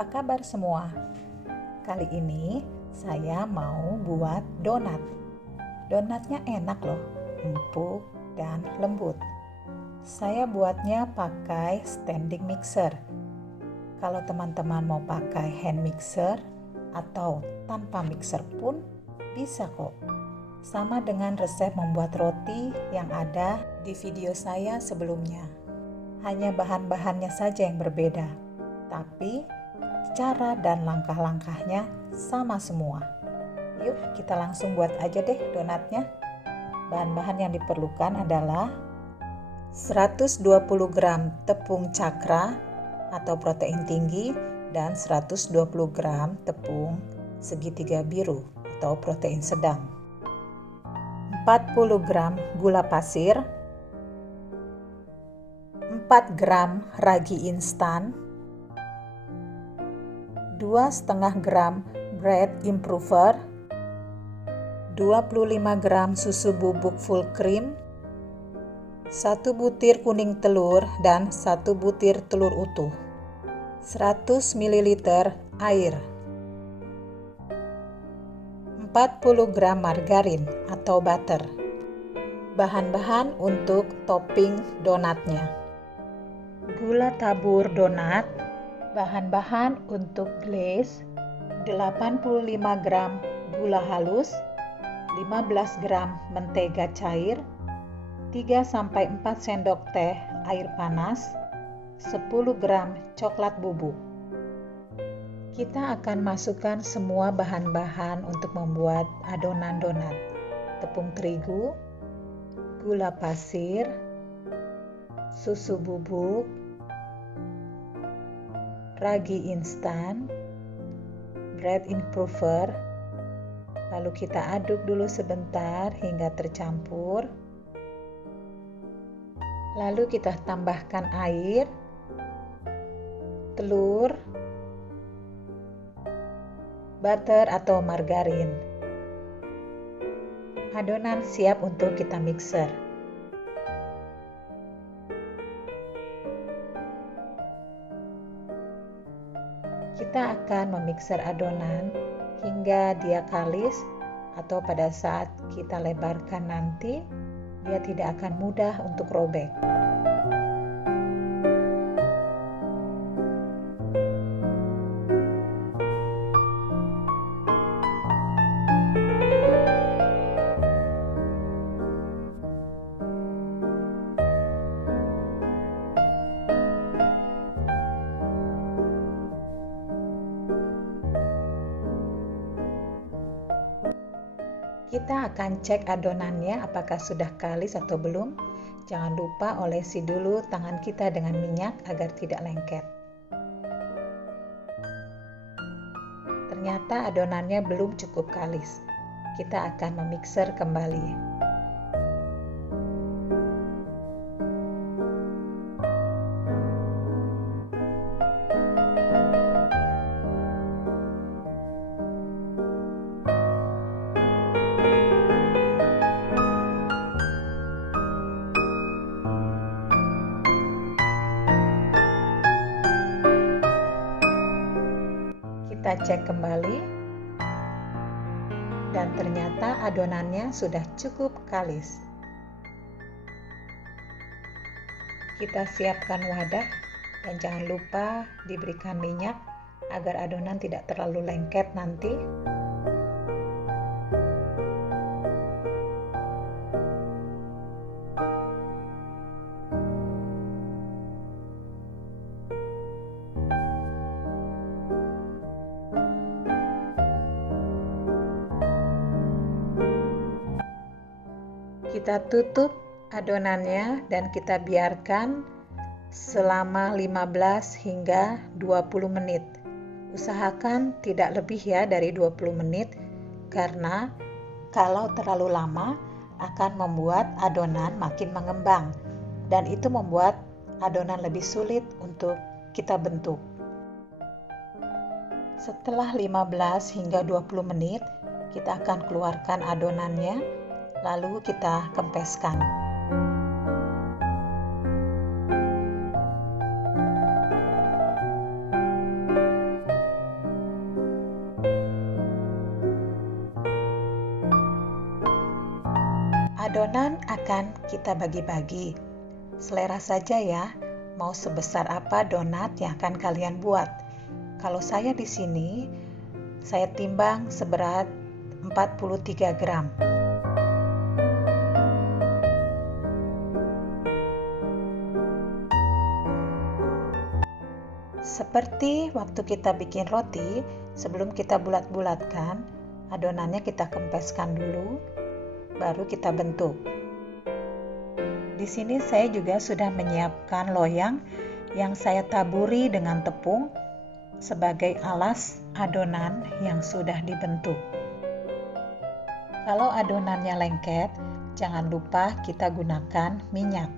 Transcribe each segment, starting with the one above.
Apa kabar semua? Kali ini saya mau buat donat. Donatnya enak loh, empuk dan lembut. Saya buatnya pakai standing mixer. Kalau teman-teman mau pakai hand mixer atau tanpa mixer pun bisa kok. Sama dengan resep membuat roti yang ada di video saya sebelumnya. Hanya bahan-bahannya saja yang berbeda, tapi cara dan langkah-langkahnya sama semua. Yuk kita langsung buat aja deh donatnya. Bahan-bahan yang diperlukan adalah 120 gram tepung cakra atau protein tinggi dan 120 gram tepung segitiga biru atau protein sedang. 40 gram gula pasir, 4 gram ragi instan, 2,5 gram bread improver, 25 gram susu bubuk full cream, 1 butir kuning telur dan 1 butir telur utuh, 100 ml air, 40 gram margarin atau butter. Bahan-bahan untuk topping donatnya: gula tabur donat, bahan-bahan untuk glaze, 85 gram gula halus, 15 gram mentega cair, 3-4 sendok teh air panas, 10 gram coklat bubuk. Kita akan masukkan semua bahan-bahan untuk membuat adonan donat: tepung terigu, gula pasir, susu bubuk, ragi instan, bread improver. Lalu kita aduk dulu sebentar hingga tercampur. Lalu kita tambahkan air, telur, butter atau margarin. Adonan siap untuk kita mixer. Kita akan memixer adonan hingga dia kalis, atau pada saat kita lebarkan nanti dia tidak akan mudah untuk robek. Kita akan cek adonannya apakah sudah kalis atau belum. Jangan lupa olesi dulu tangan kita dengan minyak agar tidak lengket. Ternyata adonannya belum cukup kalis. Kita akan memixer kembali. Kita cek kembali dan ternyata adonannya sudah cukup kalis. Kita siapkan wadah dan jangan lupa diberikan minyak agar adonan tidak terlalu lengket nanti. Kita tutup adonannya dan kita biarkan selama 15 hingga 20 menit. Usahakan tidak lebih ya dari 20 menit karena kalau terlalu lama akan membuat adonan makin mengembang dan itu membuat adonan lebih sulit untuk kita bentuk. Setelah 15 hingga 20 menit, kita akan keluarkan adonannya, lalu kita kempeskan. Adonan akan kita bagi-bagi. Selera saja ya, mau sebesar apa donat yang akan kalian buat. Kalau saya di sini, saya timbang seberat 43 gram. Seperti waktu kita bikin roti, sebelum kita bulat-bulatkan, adonannya kita kempeskan dulu, baru kita bentuk. Di sini saya juga sudah menyiapkan loyang yang saya taburi dengan tepung sebagai alas adonan yang sudah dibentuk. Kalau adonannya lengket, jangan lupa kita gunakan minyak.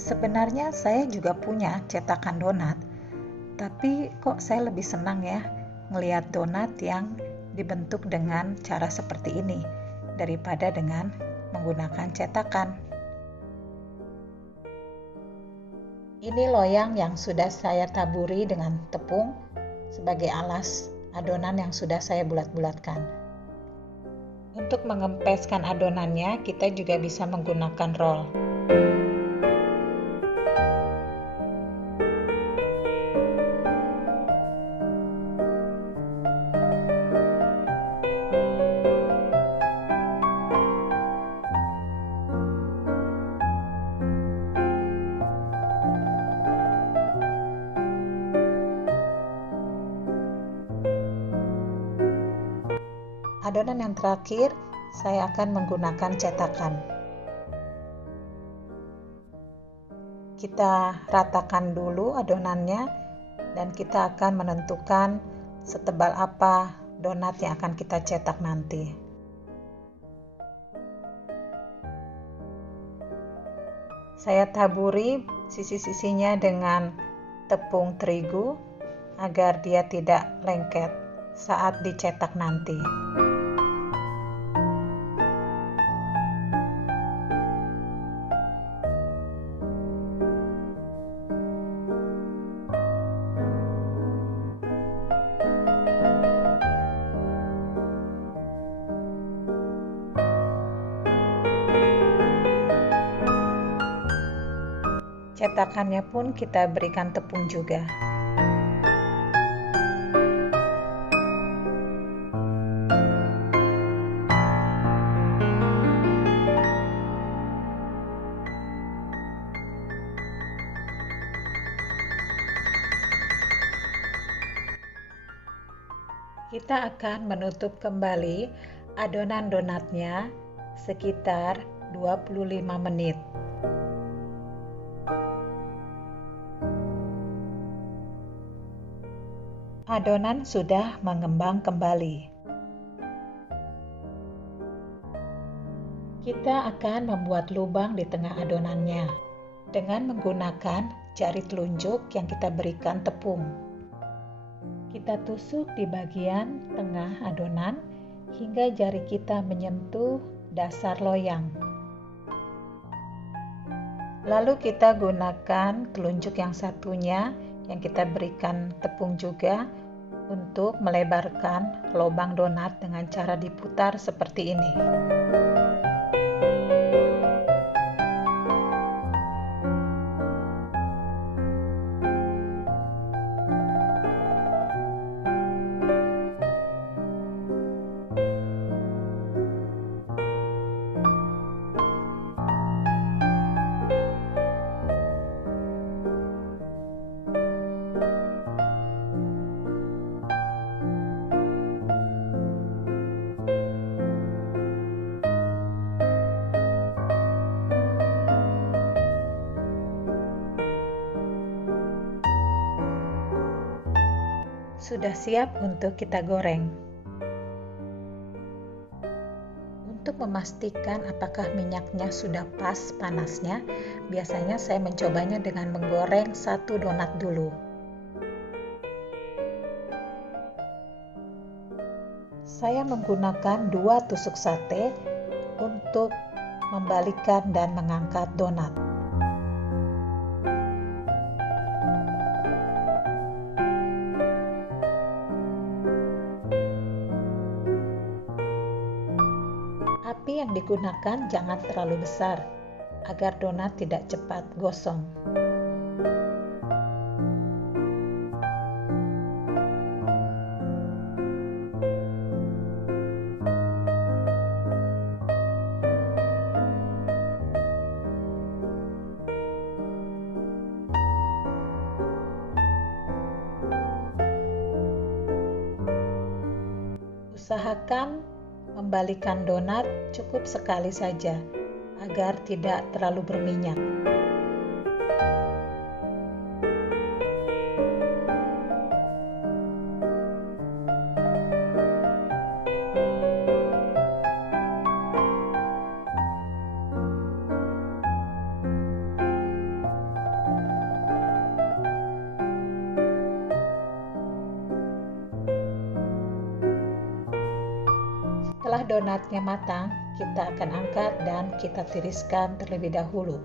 Sebenarnya saya juga punya cetakan donat, tapi kok saya lebih senang ya melihat donat yang dibentuk dengan cara seperti ini daripada dengan menggunakan cetakan. Ini loyang yang sudah saya taburi dengan tepung sebagai alas adonan yang sudah saya bulat-bulatkan. Untuk mengempeskan adonannya, kita juga bisa menggunakan roll. Adonan yang terakhir, saya akan menggunakan cetakan. Kita ratakan dulu adonannya dan kita akan menentukan setebal apa donat yang akan kita cetak nanti. Saya taburi sisi-sisinya dengan tepung terigu agar dia tidak lengket saat dicetak nanti. Cetakannya pun kita berikan tepung juga. Kita akan menutup kembali adonan donatnya sekitar 25 menit. Adonan sudah mengembang kembali. Kita akan membuat lubang di tengah adonannya dengan menggunakan jari telunjuk yang kita berikan tepung. Kita tusuk di bagian tengah adonan hingga jari kita menyentuh dasar loyang. Lalu kita gunakan telunjuk yang satunya yang kita berikan tepung juga untuk melebarkan lubang donat dengan cara diputar seperti ini. Sudah siap untuk kita goreng. Untuk memastikan apakah minyaknya sudah pas panasnya, biasanya saya mencobanya dengan menggoreng satu donat dulu. Saya menggunakan 2 tusuk sate untuk membalikkan dan mengangkat donat. Topping yang digunakan jangan terlalu besar agar donat tidak cepat gosong. Usahakan membalikan donat cukup sekali saja agar tidak terlalu berminyak. Setelah donatnya matang, kita akan angkat dan kita tiriskan terlebih dahulu.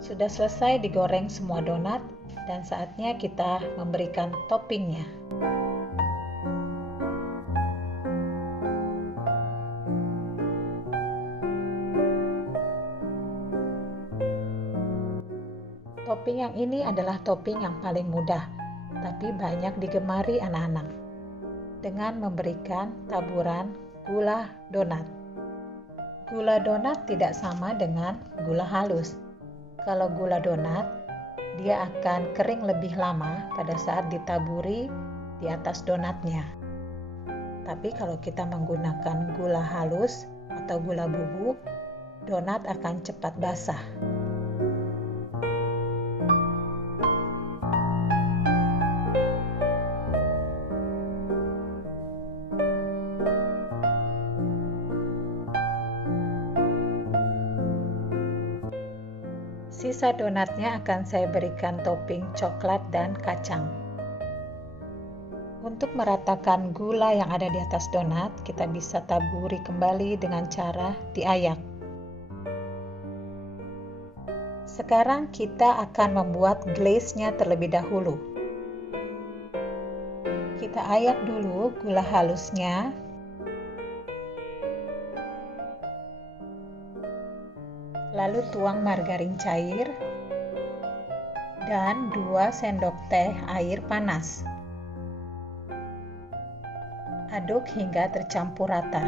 Sudah selesai digoreng semua donat dan saatnya kita memberikan toppingnya. Topping yang ini adalah topping yang paling mudah, tapi banyak digemari anak-anak. Dengan memberikan taburan gula donat. Gula donat tidak sama dengan gula halus. Kalau gula donat, dia akan kering lebih lama pada saat ditaburi di atas donatnya. Tapi kalau kita menggunakan gula halus atau gula bubuk, donat akan cepat basah. Sisa donatnya akan saya berikan topping coklat dan kacang. Untuk meratakan gula yang ada di atas donat, kita bisa taburi kembali dengan cara diayak. Sekarang kita akan membuat glaze-nya terlebih dahulu. Kita ayak dulu gula halusnya. Lalu tuang margarin cair dan 2 sendok teh air panas. Aduk hingga tercampur rata.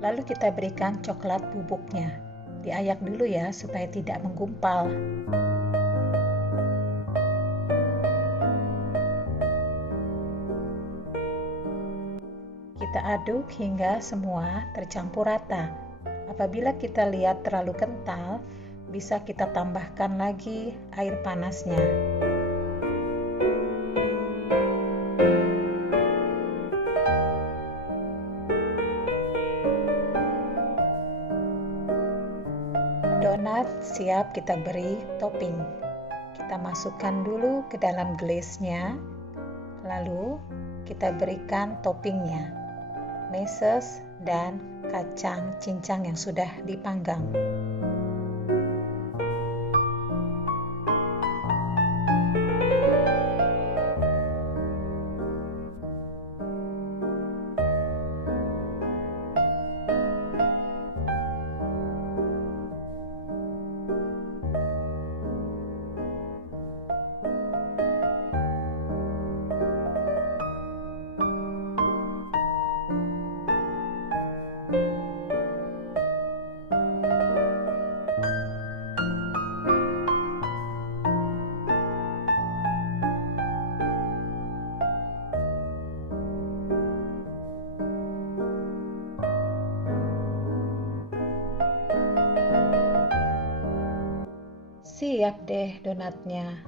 Lalu kita berikan coklat bubuknya. Diayak dulu ya supaya tidak menggumpal. Kita aduk hingga semua tercampur rata. Apabila kita lihat terlalu kental, bisa kita tambahkan lagi air panasnya. Donat siap kita beri topping. kita masukkan dulu ke dalam glaze-nya, lalu kita berikan toppingnya, meses dan kacang cincang yang sudah dipanggang. Siap deh donatnya,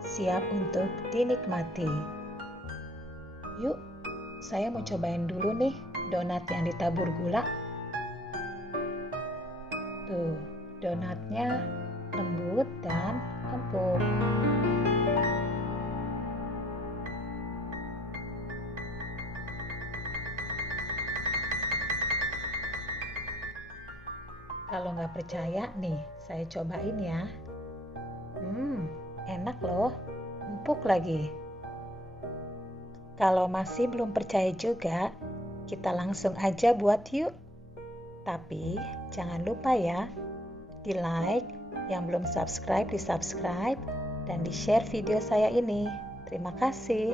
siap untuk dinikmati. Yuk, saya mau cobain dulu nih donat yang ditabur gula. Tuh, donatnya lembut dan empuk. Kalau nggak percaya nih, saya cobain ya. Enak loh, empuk lagi. Kalau masih belum percaya juga, kita langsung aja buat yuk. Tapi jangan lupa ya, di like, yang belum subscribe di subscribe, dan di share video saya ini. Terima kasih.